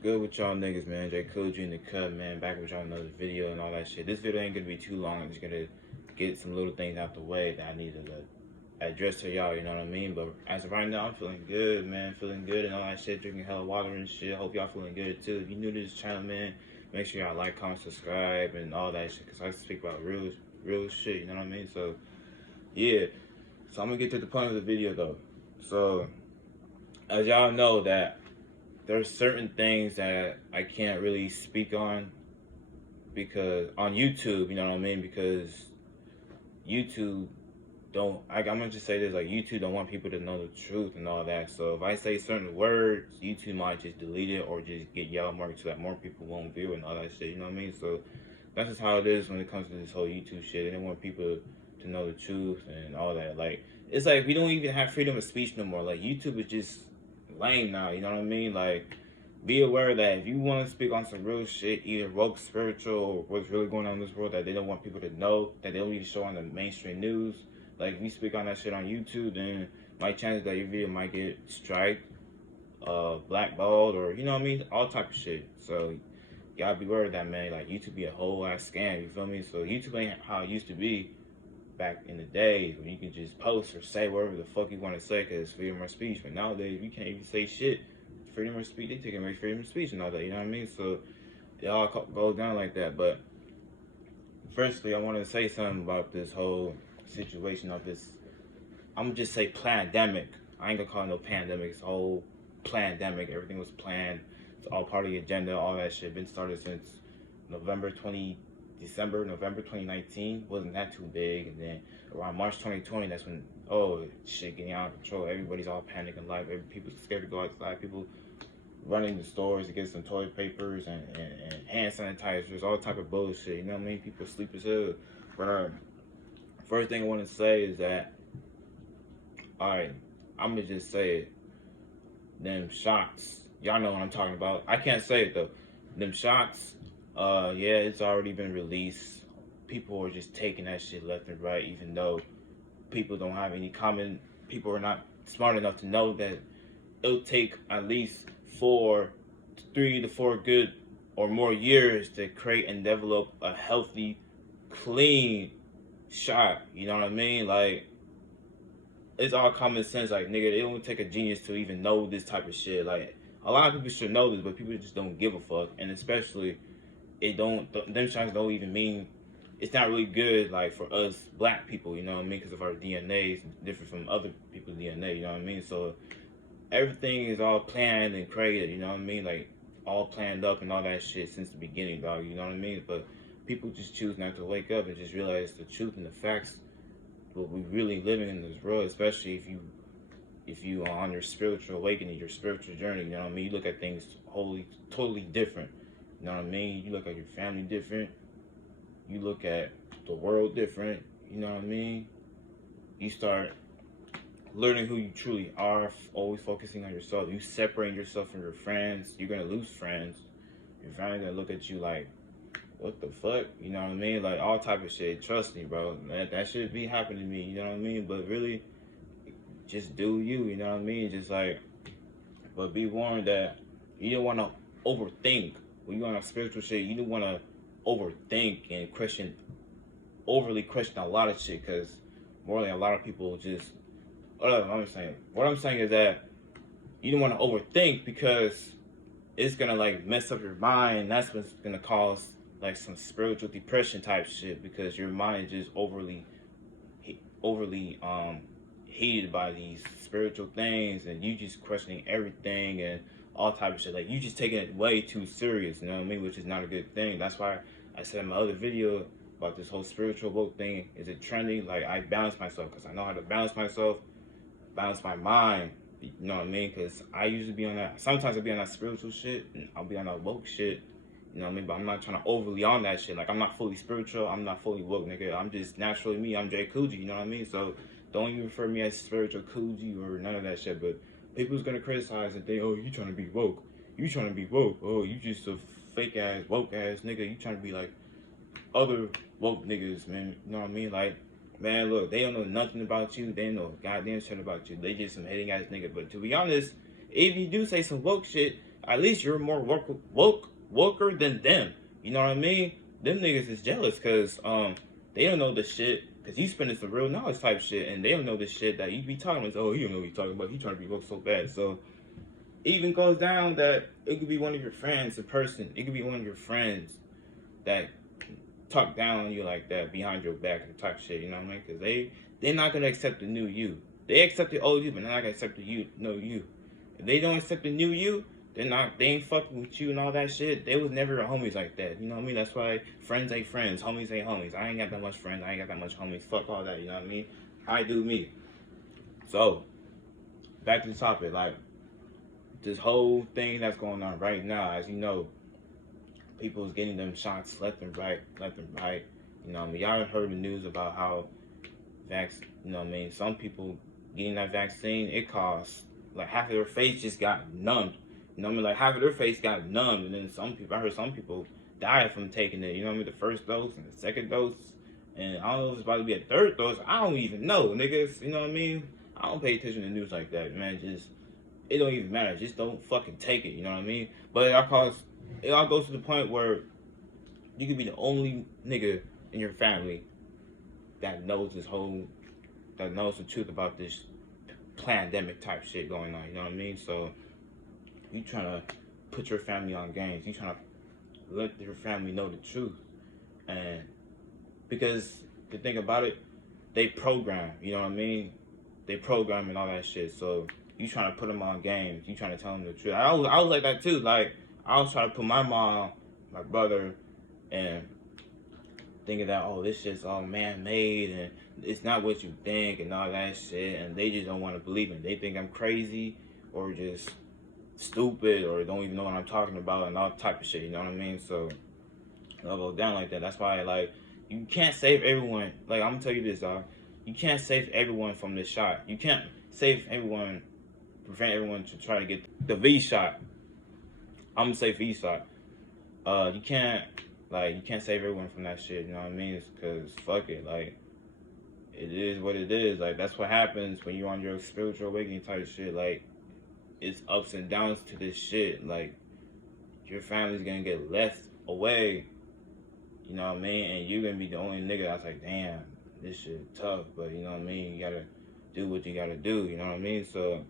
Good with y'all niggas, man. J. Coogee in the cut, man. Back with y'all another video and all that shit. This video ain't gonna be too long. I'm just gonna get some little things out the way that I needed to address to y'all, you know what I mean? But as of right now, I'm feeling good, man. Feeling good and all that shit. Drinking hella water and shit. Hope y'all feeling good too. If you're new to this channel, man, make sure y'all like, comment, subscribe, and all that shit. Cause I speak about real shit, you know what I mean? So, yeah. So I'm gonna get to the point of the video though. So, as y'all know that there's certain things that I can't really speak on because on YouTube, you know what I mean? Because YouTube I'm gonna just say this, like YouTube don't want people to know the truth and all that. So if I say certain words, YouTube might just delete it or just get yellow marked so that more people won't view it and all that shit, you know what I mean? So that's just how it is when it comes to this whole YouTube shit. They don't want people to know the truth and all that. Like, it's like we don't even have freedom of speech no more. Like, YouTube is just lame now, you know what I mean? Like, be aware that if you want to speak on some real shit, either woke, spiritual, or what's really going on in this world that they don't want people to know, that they don't need to show on the mainstream news, like if you speak on that shit on YouTube, then my chances that your video might get striked, blackballed, or you know what I mean, all type of shit. So you gotta be aware of that, man. Like YouTube be a whole ass scam, you feel me? So YouTube ain't how it used to be back in the days when you can just post or say whatever the fuck you want to say because freedom of speech. But nowadays you can't even say shit. Freedom of speech, they taking away freedom of speech and all that, you know what I mean? So it all goes down like that. But firstly, I want to say something about this whole situation of this. I'm gonna just say pandemic. I ain't gonna call it no pandemic. It's a whole pandemic. Everything was planned. It's all part of the agenda. All that shit been started since November 2019. Wasn't that too big? And then around March 2020, that's when shit getting out of control. Everybody's all panicking. Like people scared to go outside. People running the stores to get some toilet papers and hand sanitizers, all type of bullshit. You know what I mean? People sleep as hell. But first thing I want to say is that, alright, I'm gonna just say it. Them shots, y'all know what I'm talking about. I can't say it though. Them shots, yeah, it's already been released. People are just taking that shit left and right, even though people don't have any common. People are not smart enough to know that it'll take at least 3 to 4 good or more years to create and develop a healthy, clean shot. You know what I mean? Like, it's all common sense. Like, nigga, it don't take a genius to even know this type of shit. Like, a lot of people should know this, but people just don't give a fuck. And especially, them shots don't even mean, it's not really good, like, for us black people, you know what I mean? Because of our DNA is different from other people's DNA, you know what I mean? So, everything is all planned and created, you know what I mean? Like, all planned up and all that shit since the beginning, dog, you know what I mean? But people just choose not to wake up and just realize the truth and the facts, what we really living in this world, especially if you are on your spiritual awakening, your spiritual journey, you know what I mean? You look at things totally different, you know what I mean? You look at your family different, you look at the world different, you know what I mean? You start learning who you truly are, always focusing on yourself. You separate yourself from your friends, you're gonna lose friends. Your family gonna look at you like, what the fuck? You know what I mean? Like, all type of shit. Trust me, bro. That should be happening to me, you know what I mean? But really, just do you, you know what I mean? Just like, but be warned that you don't want to overthink. When you're on a spiritual shit, you don't want to overthink and overly question a lot of shit, because more than a lot of people just, what I'm saying is that you don't want to overthink because it's gonna like mess up your mind. That's what's gonna cause like some spiritual depression type shit, because your mind is just overly heated by these spiritual things, and you just questioning everything and all type of shit. Like, you just taking it way too serious, you know what I mean? Which is not a good thing. That's why I said in my other video about this whole spiritual woke thing. Is it trending? Like, I balance myself because I know how to balance myself, balance my mind. You know what I mean? Because I usually be on that. Sometimes I'll be on that spiritual shit, and I'll be on that woke shit. You know what I mean? But I'm not trying to overly on that shit. Like, I'm not fully spiritual. I'm not fully woke, nigga. I'm just naturally me. I'm J. Coogee. You know what I mean? So don't even refer me as spiritual Coogee or none of that shit. But people's gonna criticize and think, oh, you trying to be woke. You trying to be woke. Oh, you just a fake ass, woke ass nigga. You trying to be like other woke niggas, man. You know what I mean? Like, man, look, they don't know nothing about you. They don't know goddamn shit about you. They just some hating ass nigga. But to be honest, if you do say some woke shit, at least you're more woker than them. You know what I mean? Them niggas is jealous because they don't know the shit because you spending some real knowledge type shit and they don't know the shit that you be talking about. Oh, he don't know what he's talking about. He trying to be woke so bad. So it even goes down that it could be one of your friends in person. It could be one of your friends that talk down on you like that behind your back and type shit. You know what I mean? Because they're not gonna accept the new you. They accept the old you, but they're not gonna accept the you. If they don't accept the new you, they ain't fucking with you and all that shit. They was never homies like that. You know what I mean? That's why friends ain't friends, homies ain't homies. I ain't got that much friends, I ain't got that much homies. Fuck all that, you know what I mean? I do me. So, back to the topic, like this whole thing that's going on right now, as you know, people's getting them shots left and right, left and right. You know what I mean? Y'all heard the news about how you know what I mean? Some people getting that vaccine, it costs like half of their face just got numbed. You know what I mean? Like half of their face got numbed, and then I heard some people died from taking it. You know what I mean? The first dose and the second dose, and I don't know if it's about to be a third dose. I don't even know, niggas. You know what I mean? I don't pay attention to news like that, man. Just it don't even matter. Just don't fucking take it. You know what I mean? But it all goes to the point where you could be the only nigga in your family that knows that knows the truth about this pandemic type shit going on. You know what I mean? So you trying to put your family on games. You trying to let your family know the truth. And because the thing about it, they program. You know what I mean? They program and all that shit. So you trying to put them on games. You trying to tell them the truth. I was like that too. Like I was trying to put my mom, my brother, and thinking that, oh, this shit's all man-made and it's not what you think and all that shit, and they just don't want to believe it. They think I'm crazy or just stupid or don't even know what I'm talking about and all type of shit, you know what I mean? So it'll go down like that. That's why, like, you can't save everyone. Like, I'm gonna tell you this, dog. You can't save everyone from this shot. You can't prevent everyone to try to get the V shot. I'm gonna say V shot. You can't save everyone from that shit, you know what I mean? It's because, fuck it, like, it is what it is. Like, that's what happens when you're on your spiritual awakening type shit. Like, it's ups and downs to this shit. Like, your family's gonna get left away, you know what I mean? And you're gonna be the only nigga that's like, damn, this shit tough, but you know what I mean? You gotta do what you gotta do, you know what I mean? So,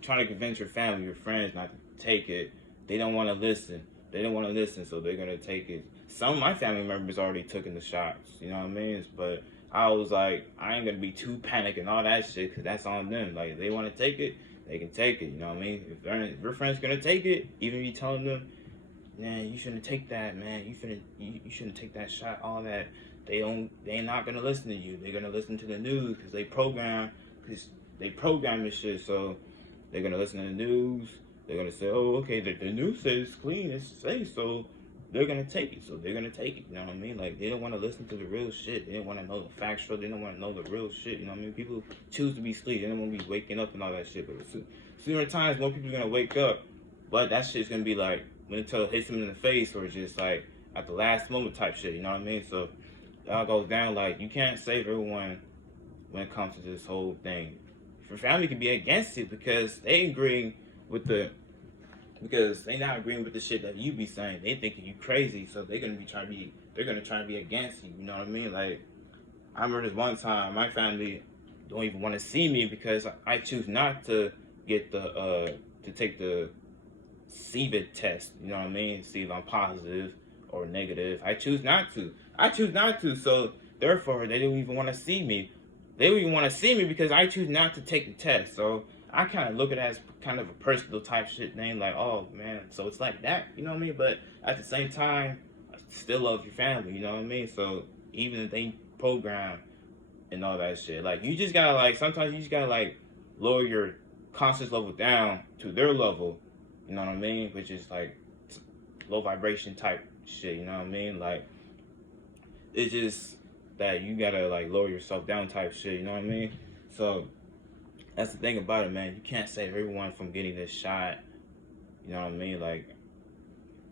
trying to convince your family, your friends not to take it, they don't wanna listen. They don't want to listen, so they're gonna take it. Some of my family members already took the shots, you know what I mean? But I was like, I ain't gonna be too panicked and all that shit, cause that's on them. Like, if they want to take it, they can take it. You know what I mean? If your friend's gonna take it, even if you telling them, man, you shouldn't take that, man. You shouldn't take that shot. All that. They're not gonna listen to you. They're gonna listen to the news, cause they program this shit. So they're gonna listen to the news. They're gonna say, oh, okay, the news says it's clean, it's safe, so they're gonna take it. So they're gonna take it. You know what I mean? Like, they don't want to listen to the real shit. They don't want to know the factual. They don't want to know the real shit. You know what I mean? People choose to be asleep. They don't want to be waking up and all that shit. But sooner times, more people are gonna wake up. But that shit's gonna be like when it hits them in the face, or just like at the last moment type shit. You know what I mean? So it all goes down. Like, you can't save everyone when it comes to this whole thing. Your family can be against it because they agreeing with because they not agreeing with the shit that you be saying. They thinking you crazy, so they're gonna try to be against you. You know what I mean? Like, I remember this one time, my family don't even want to see me because I choose not to get to take the CVID test. You know what I mean? See if I'm positive or negative. I choose not to. So therefore, they don't even want to see me. They don't even want to see me because I choose not to take the test. So I kind of look at it as kind of a personal type shit thing, like, oh man, so it's like that, you know what I mean? But at the same time, I still love your family, you know what I mean? So even if they program and all that shit, like, you just gotta, like, sometimes you just gotta, like, lower your conscious level down to their level, you know what I mean? Which is like low vibration type shit, you know what I mean? Like, it's just that you gotta, like, lower yourself down type shit, you know what I mean? So that's the thing about it, man. You can't save everyone from getting this shot. You know what I mean? Like,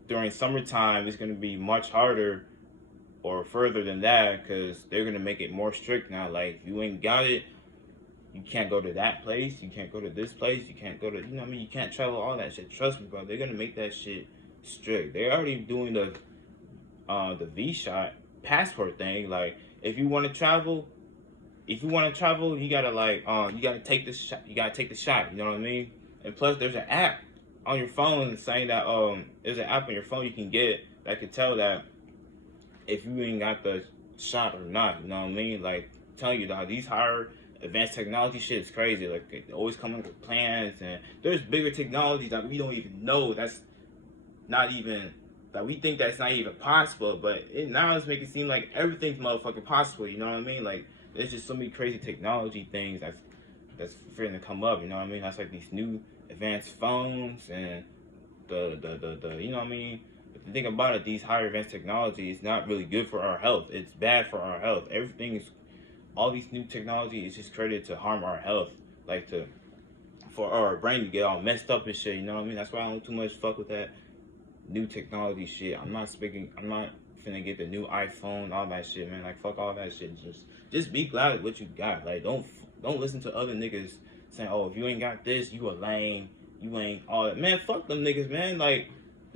during summertime, it's going to be much harder or further than that because they're going to make it more strict now. Like, if you ain't got it, You can't go to that place. You can't go to this place. You can't go to, you know what I mean? You can't travel all that shit. Trust me, bro. They're gonna make that shit strict. They're already doing the V shot passport thing. Like, if you want to travel, you gotta you gotta take the shot. You gotta take the shot. You know what I mean? And plus, there's an app on your phone saying that there's an app on your phone you can get that can tell that if you ain't got the shot or not. You know what I mean? Like, telling you that these higher advanced technology shit is crazy. Like, they always come up with plans, and there's bigger technology that we don't even know. That's not even that we think that's not even possible, but now it's making it seem like everything's motherfucking possible. You know what I mean? Like, there's just so many crazy technology things that's fearing to come up. You know what I mean? That's like these new advanced phones and the you know what I mean. But the thing about it, these higher advanced technology is not really good for our health. It's bad for our health. Everything is all these new technology is just created to harm our health, like to for our brain to get all messed up and shit. You know what I mean? That's why I don't too much fuck with that new technology shit. I'm not finna get the new iPhone, all that shit, man. Like, fuck all that shit. Just be glad with what you got. Like, don't listen to other niggas saying, oh, if you ain't got this, you a lame. You ain't all that. Man, fuck them niggas, man. Like,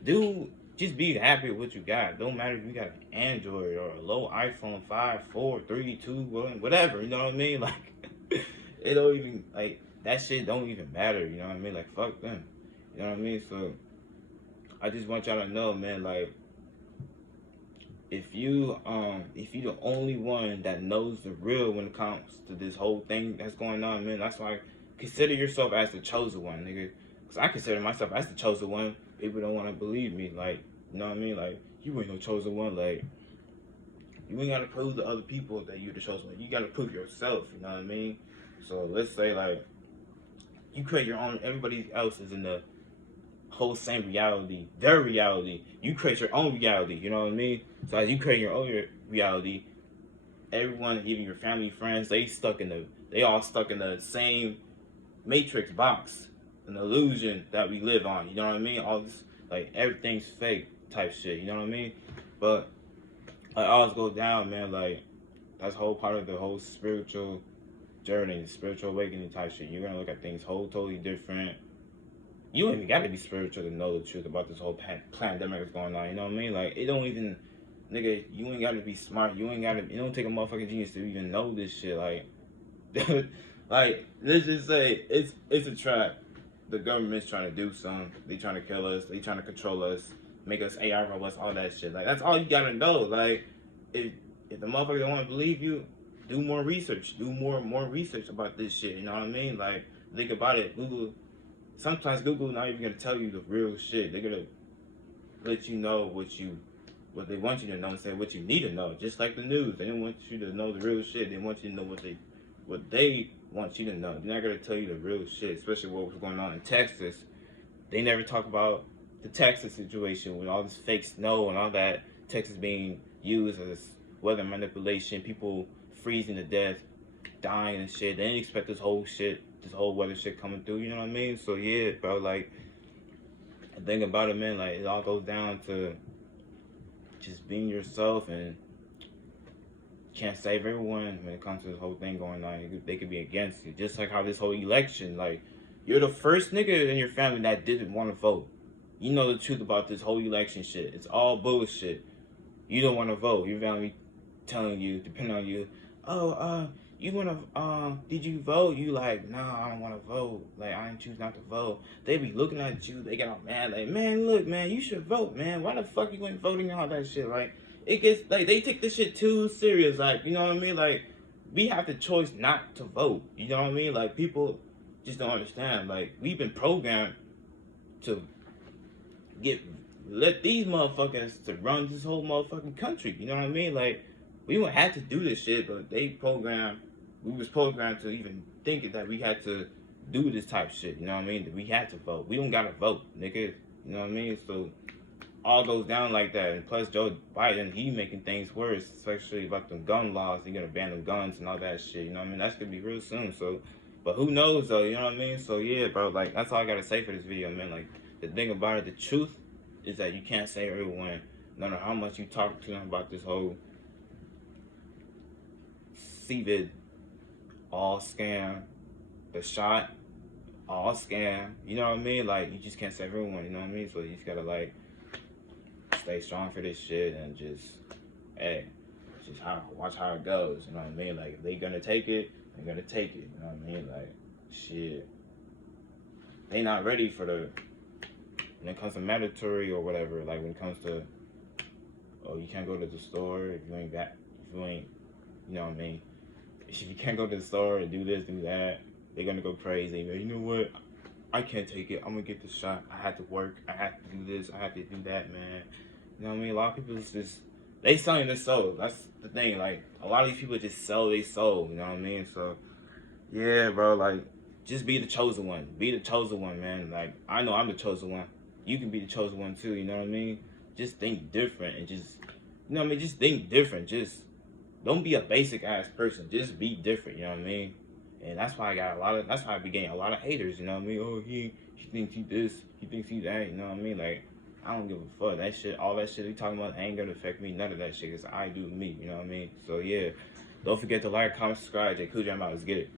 dude, just be happy with what you got. Don't matter if you got an Android or a low iPhone 5, 4, 3, 2, whatever. You know what I mean? Like, it don't even, like, that shit don't even matter. You know what I mean? Like, fuck them. You know what I mean? So, I just want y'all to know, man, like, if you the only one that knows the real when it comes to this whole thing that's going on, man, that's why consider yourself as the chosen one, nigga. Cause I consider myself as the chosen one. People don't want to believe me, like, you know what I mean? Like, you ain't no chosen one. Like, you ain't gotta prove to other people that you're the chosen one. You gotta prove yourself. You know what I mean? So let's say, like, you create your own. Everybody else is in the whole same reality, their reality. You create your own reality, you know what I mean? So as you create your own reality, everyone, even your family, friends, they all stuck in the same matrix box, an illusion that we live on, you know what I mean? All this, like, everything's fake type shit, you know what I mean? But I always go down, man, like, that's whole part of the whole spiritual journey, spiritual awakening type shit. You're gonna look at things totally different. You ain't even got to be spiritual to know the truth about this whole pandemic that's going on. You know what I mean? Like, it don't even, nigga, you ain't got to be smart. You don't take a motherfucking genius to even know this shit. Like, like, let's just say it's a trap. The government's trying to do something. They trying to kill us. They trying to control us, make us AI robots, all that shit. Like, that's all you gotta know. Like, if the motherfucker don't want to believe you, do more research. Do more research about this shit. You know what I mean? Like, think about it. Sometimes Google not even gonna tell you the real shit. They're gonna let you know what they want you to know instead of what you need to know. Just like the news, they don't want you to know the real shit. They want you to know what they want you to know. They're not gonna tell you the real shit, especially what was going on in Texas. They never talk about the Texas situation with all this fake snow and all that. Texas being used as weather manipulation, people freezing to death, dying and shit. They didn't expect this whole weather shit coming through, you know what I mean? So yeah, bro, like, the thing about it, man, like, it all goes down to just being yourself, and can't save everyone when it comes to this whole thing going on. They could be against you, just like how this whole election, like, you're the first nigga in your family that didn't want to vote. You know the truth about this whole election shit. It's all bullshit. You don't want to vote. Your family telling you, depending on you, oh, you wanna did you vote? You like, nah, I don't wanna vote. Like, I didn't choose not to vote. They be looking at you, they get all mad, like, man, look, man, you should vote, man. Why the fuck you ain't voting and all that shit? Like, it gets, like, they take this shit too serious, like, you know what I mean? Like, we have the choice not to vote. You know what I mean? Like, people just don't understand. Like, we've been programmed to let these motherfuckers to run this whole motherfucking country. You know what I mean? Like, we wouldn't have to do this shit, but we was programmed to even think that we had to do this type of shit. You know what I mean? That we had to vote. We don't gotta vote, nigga. You know what I mean? So all goes down like that. And plus, Joe Biden, he making things worse, especially about them gun laws. He gonna ban them guns and all that shit. You know what I mean? That's gonna be real soon. So, but who knows though? You know what I mean? So yeah, bro. Like, that's all I gotta say for this video, man. Like, the thing about it, the truth is that you can't say everyone, no matter how much you talk to them about this whole CVID, all scam, the shot, all scam. You know what I mean? Like, you just can't save everyone. You know what I mean? So you just gotta like stay strong for this shit and just, hey, just watch how it goes. You know what I mean? Like, if they gonna take it, they're gonna take it. You know what I mean? Like, shit, they not ready for the when it comes to mandatory or whatever. Like when it comes to, oh, you can't go to the store if you ain't you know what I mean? If you can't go to the store and do this, do that, they're gonna go crazy. But you know what? I can't take it. I'm gonna get the shot. I had to work. I had to do this. I had to do that, man. You know what I mean? A lot of people is just they selling their soul. That's the thing. Like a lot of these people just sell their soul. You know what I mean? So yeah, bro. Like just be the chosen one. Be the chosen one, man. Like I know I'm the chosen one. You can be the chosen one too. You know what I mean? Just think different and just you know what I mean. Just think different. Just don't be a basic ass person. Just be different. You know what I mean? And that's why that's why I be getting a lot of haters, you know what I mean? Oh, he thinks he this, he thinks he that, you know what I mean? Like, I don't give a fuck. That shit, all that shit he talking about ain't gonna affect me. None of that shit, because I do me, you know what I mean? So, yeah. Don't forget to like, comment, subscribe. J. Cool Jam out. Let's get it.